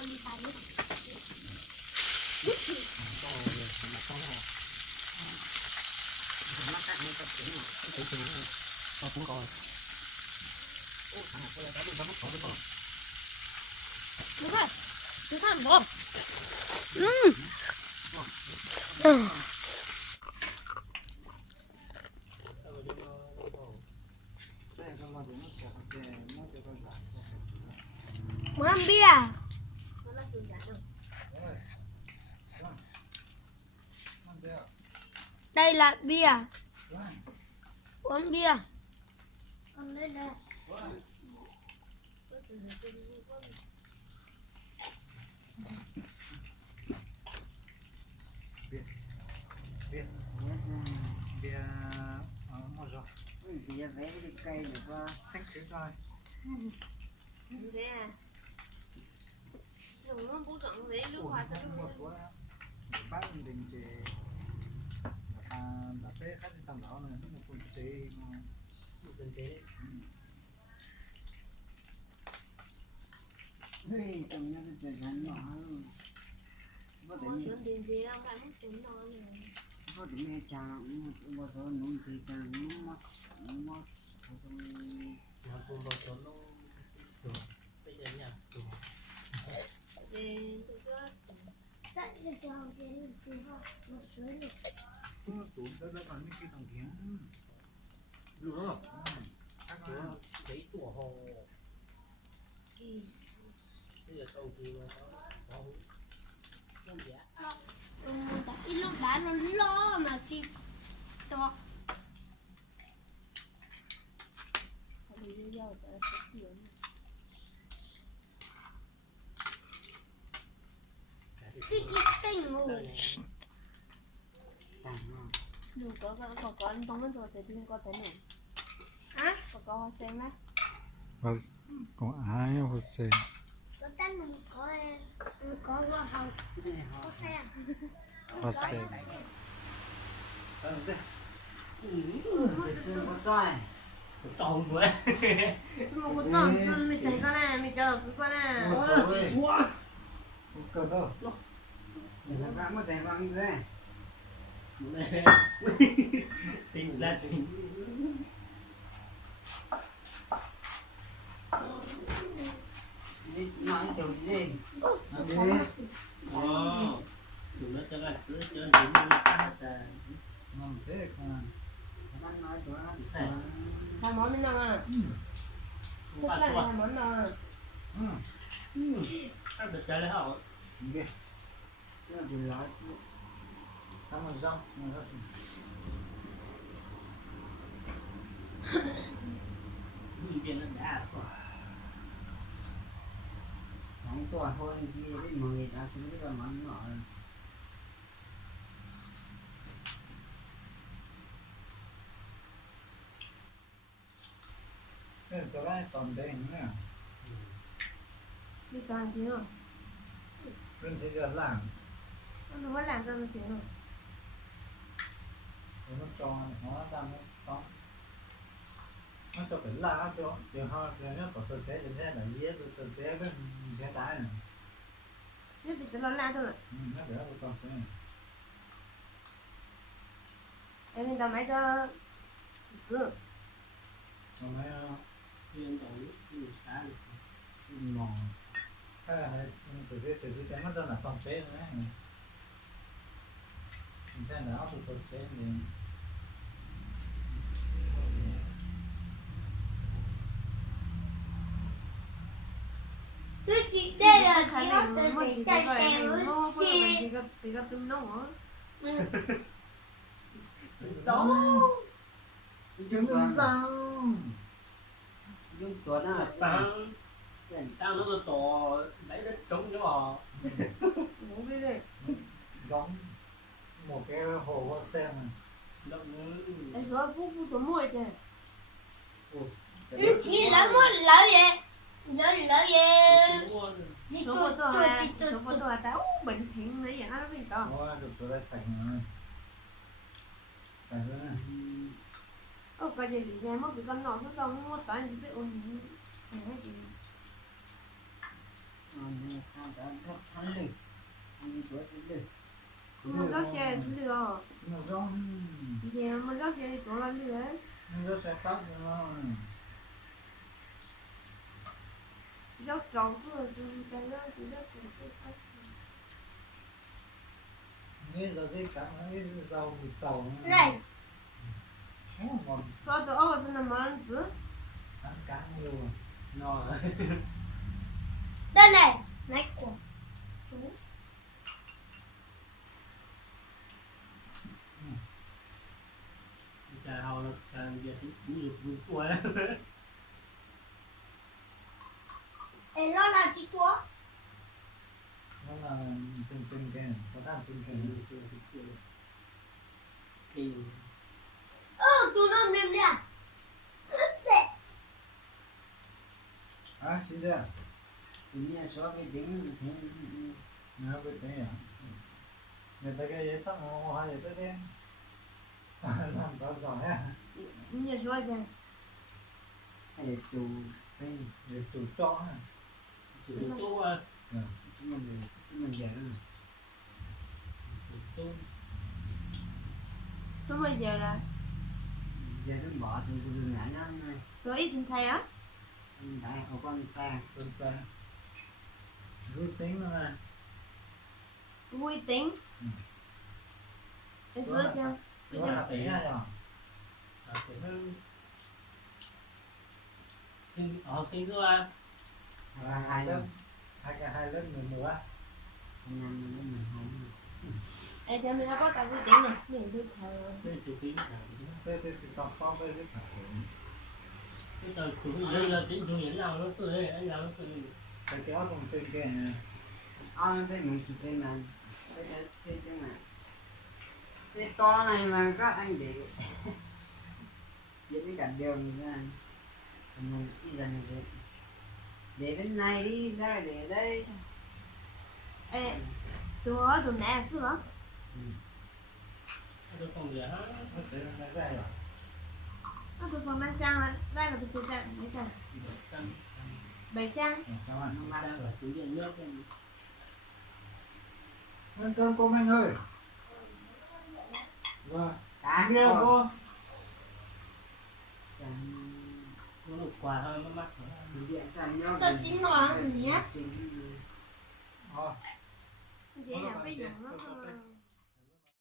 con đi tắm. Đúng rồi, chú thằng bố. Muốn ăn bia à? Đây là bia. Uống bia. Con lấy đây. Bia mua rồi. Bia vẽ cái cây này qua xanh khứ rồi. Thế à? Dùng nó bố trọng vẽ lúc hoa tới lúc Bác đình chỉ là cái khách tầm đó này nó cũng chỉ Hey, tầm nó cái chuyện nhỏ có thể Có chuyện tiền gì đâu, phải mất tiền đó này. có thể nghe chàng một số nông gì chàng nó mất Thì tôi có dạy được cho học sinh thì họ một số này. tủ đó còn mấy cái thằng kia được không? Giấy tủa hồ Kỳ. bây giờ sau khi mà có không giá Ít lúc đá nó lo mà chị to. Cái tình ngủ. Đừng có con bóng rồi thì đừng có tới nữa. Hả? Có xem đấy. Có ai không xem? Có tên mình có vào học. Có xem. Có xem. có trai tròn quá Chứ mà có tròn chân mình thấy con này, mình chờ cái con này. Không cần đâu. là bạn có thể bằng thế tình ra tình nói kiểu gì wow chúng nó cho bạn sữa cho đến như ta Ngon thế con. bạn nói của anh Hai món bên nào à? Tức bạn là của hai món nào à? ăn được trái lấy hảo Ghê. chứ là điều đó chứ Không mà rong. viên nó đã không tuổi thôi gì đấy mà người ta sẽ biết là món nọ Thế cho cái còn đây nữa. Đi toàn chứ rồi. Bên thế giờ làm. Nó có làm cho nó chứ rồi. Nó cho nó làm nó nó cho phải lá cho điều ho thì nó có thực tế thế là dễ thực tế với thế tái này. Chứ bị nó la thôi. Nó đỡ được con thế này. Em mình tao máy cho dưa. Còn mấy viên đổi như xá được mòn hay là từ cái nó là con chế nữa này. Mình xem là áo thực tế thì Tôi chỉ đây là chỉ học từ chỉ chạy xe với chị. Chỉ gặp tụi nó hả? đó dùng tuần á tao nó to lấy đất trống cho Ngủ cái gì? giống một cái hồ hoa sen này. Em nói phút phút tụi mùi kìa. Chị lỡ một lỡ vậy. Lỡ vậy. Chị Số tụt của tôi là tao bệnh thiện lấy vậy nó biết to. Nó được chỗ đây sạch rồi. Sạch rồi này. Ồ, cái gì thì mất cái con nọ nó xong nó mất tán gì biết ôn. Hay gì. 아니 다 달래 아니 그래 Mình có xe chứ được. nó giống Giờ mình có xe thì tụi lên đi đấy. nó sẽ cắt nó Dốc tròn cứ là cái đó chỉ dốc tròn cứ cắt. nghe giờ dây cắt nó cái dầu bị tàu Này, ngon Có tụi ốc tụi nó mà ăn chứ. ăn cá nhiều no rồi. đây này. Này của chú. Trà hầu là trà giờ thì cũng được vui quá. Ê, nó là chị tua. nó là chân kèn có tham chân kèn Thì Tụi nó mềm đi à? à chị chưa 그냥 수학이 되면 nó biết đấy à người ta cái gì thắc mắc hay gì tới đây làm sao giỏi à Như số kìa. hay là chủ cái để chủ cho ha chủ tu à, mình giờ chủ tu. Số mấy giờ rồi? giờ nó bỏ thì tôi ngã nó này Tụi ít trên xe á. đại của con ta tôi ta rút tính nó này Vui tính. Cái số chưa? nó là tính ra rồi À, thì nó sinh học sinh cơ à, là hai lớp hai lớp 11 á anh em mình không Ê, cho mình nó có cả vui tính này. Mình đi thờ. đây chủ tính là thế thì còn có cái phải cái tờ chủ đây là tính chủ diễn nào nó cười đây anh nào nó cười. cái kéo trong trên kia này ăn phải mình chụp cái mà cái xe chứ mà xe to này mà các anh để cái cả đường ra mình đi dần để bên này đi ra để đây Ê, tụi ở tụi nè xưa hả? Nó không gì hết. nó để nó ra rồi Nó tụi phòng đang trang là đây là tụi chơi trang mấy trang? 700 7 trang. các bạn nó mang đang ở túi điện nước em. ăn cơm cô anh ơi vâng cá nghe cô Nó một quà hơi nó mắc điện sang nhau Tao xin nó nhé. ờ Vậy là bây giờ nó